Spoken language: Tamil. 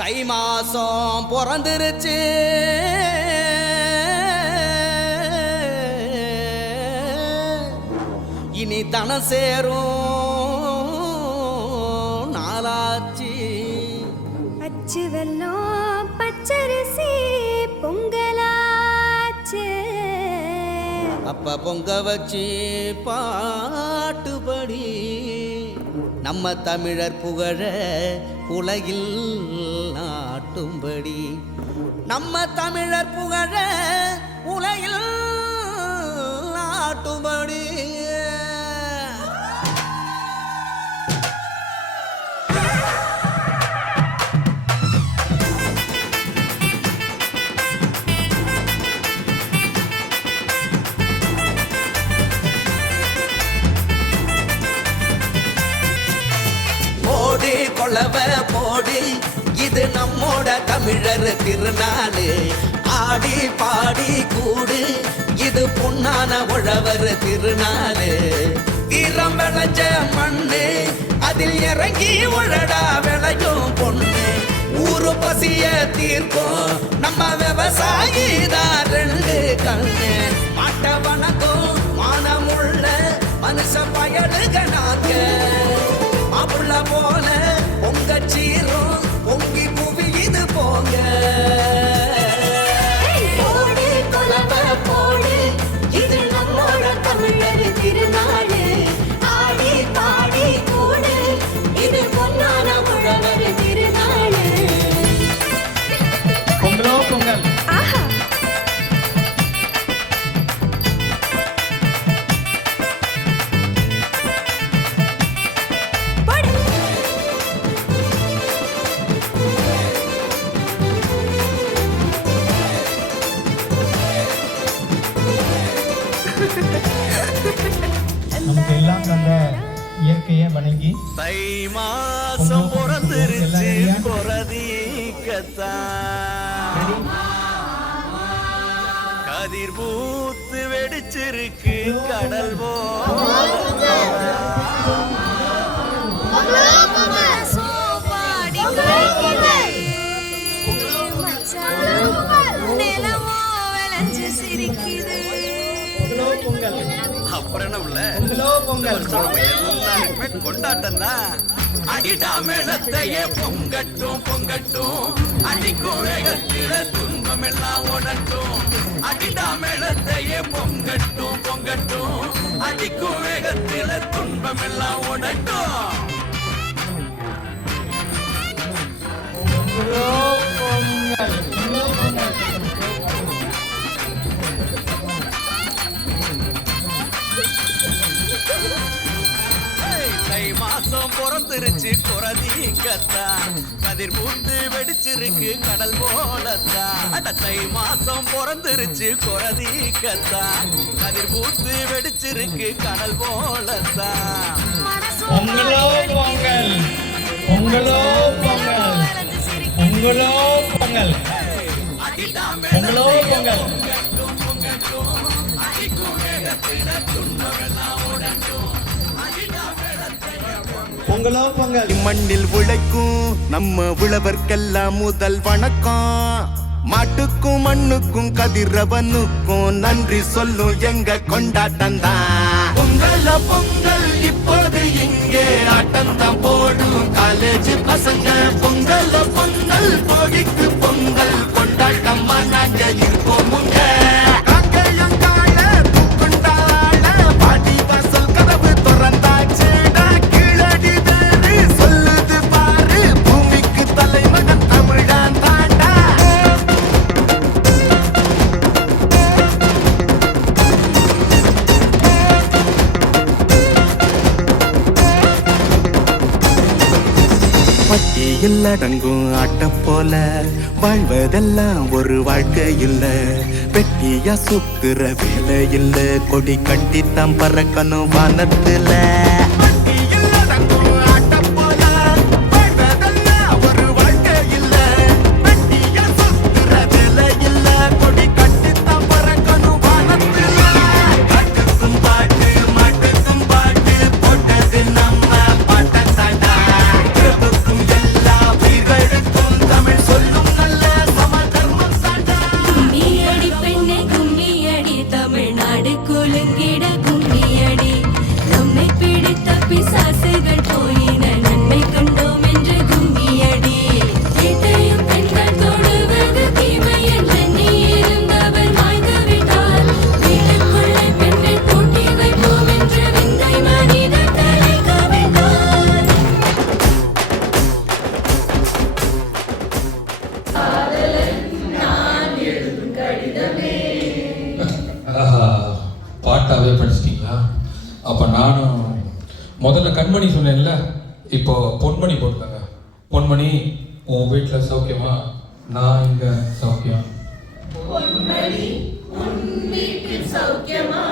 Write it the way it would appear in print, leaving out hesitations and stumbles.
தை மாசம் பிறந்துருச்சு, இனி தன சேரும் நாளாச்சு. அச்சு வெல்லம் பச்சரிசி பொங்கலாச்சு, அப்ப பொங்க வச்சு பாட்டுபடி நம்ம தமிழர் புகழ உலகில் நாட்டும்படி, நம்ம தமிழர் புகழ உலகில் நாட்டும்படி. கொளவ போடி, இது நம்மோட தமிழர் திருநாடு. ஆடி பாடி கூடு, இது பொன்னான உழவர் திருநாடு. வீரம் விளைஞ்ச மண்ணு, அதில் இறங்கி உழடா விளையும் பொண்ணு. ஊரு பசிய தீர்க்கும் நம்ம விவசாயி தான் ரெண்டு கண்ணு. மாட்ட வணக்கம் மானமுள்ள மனுஷ பயலுக நாங்க. மாப்புள்ள போல பொங்க சீரும் பொங்கி புவியுது போங்க. போடு கொலவ போடு, இது நம்மோட தமிழர் திருநாடு. ஆடி பாடி கூடு, இது பொன்னான உழவர் திருநாடு. பொங்கலோ பொங்கல். ஆஹா, நமக்கு எல்லாம் தந்த இயற்கையை வணங்கி தை மாசம் பிறந்துருச்சு பொறதிக்கத்தான், கதிர் பூத்து வெடிச்சிருக்கு கடல் அப்புறம் என்ன உள்ள எல்லாருக்குமே கொண்டாட்டம் தான். அடிடா மேளத்தையே பொங்கட்டும் பொங்கட்டும், அடிக்கும் வேகத்தில துன்பம் எல்லாம் ஓடட்டும். அடிடா மேளத்தையே பொங்கட்டும் பொங்கட்டும், அடிக்கும் வேகத்தில துன்பம் எல்லாம் ஓடட்டும். தை மாசம் பிறந்துருச்சு குறதிக்கத்தான், கதிர் பூத்து வெடிச்சிருக்கு கடல் போலத்தான். அட தை மாசம் பிறந்துருச்சு குறதிக்கத்தான், கதிர் பூத்து வெடிச்சிருக்கு கடல் போலத்தான். பொங்கலோ பொங்கல், பொங்கலோ பொங்கல், பொங்கலோ பொங்கல், பொங்கலோ பொங்கல். பொங்கலோ பொங்கல். மண்ணில் உழைக்கும் நம்ம உழவர்க்கெல்லாம் முதல் வணக்கம். மாட்டுக்கும் மண்ணுக்கும் கதிரவனுக்கும் நன்றி சொல்லும் எங்க கொண்டாட்டம் தான். பொங்கல பொங்கல் இப்போது இங்கே ஆட்டம் தான் போடும் காலேஜ் பசங்க. பொங்கல பொங்கல் போகிக்கு பொங்கல் கொண்டாட்டமா நாங்க இருப்போம். பட்டியில் அடங்கும் ஆட்டம் போல வாழ்வதெல்லாம் ஒரு வாழ்க்கை இல்ல. வெட்டியா சுத்துற வேலை இல்ல, கொடி கட்டித்தான் பறக்கணும் வானத்துல. தமிழ் கரெக்டாகவே படிச்சிட்டிங்களா? அப்போ நானும் முதல்ல கண்மணி சொன்னேன்ல, இப்போ பொன்மணி போட்டுக்கங்க. பொன்மணி, உன் வீட்டில் சௌக்கியமா? நான் இங்கே சௌக்கியம். பொன்மணி, உன் வீட்டில் சௌக்கியமா?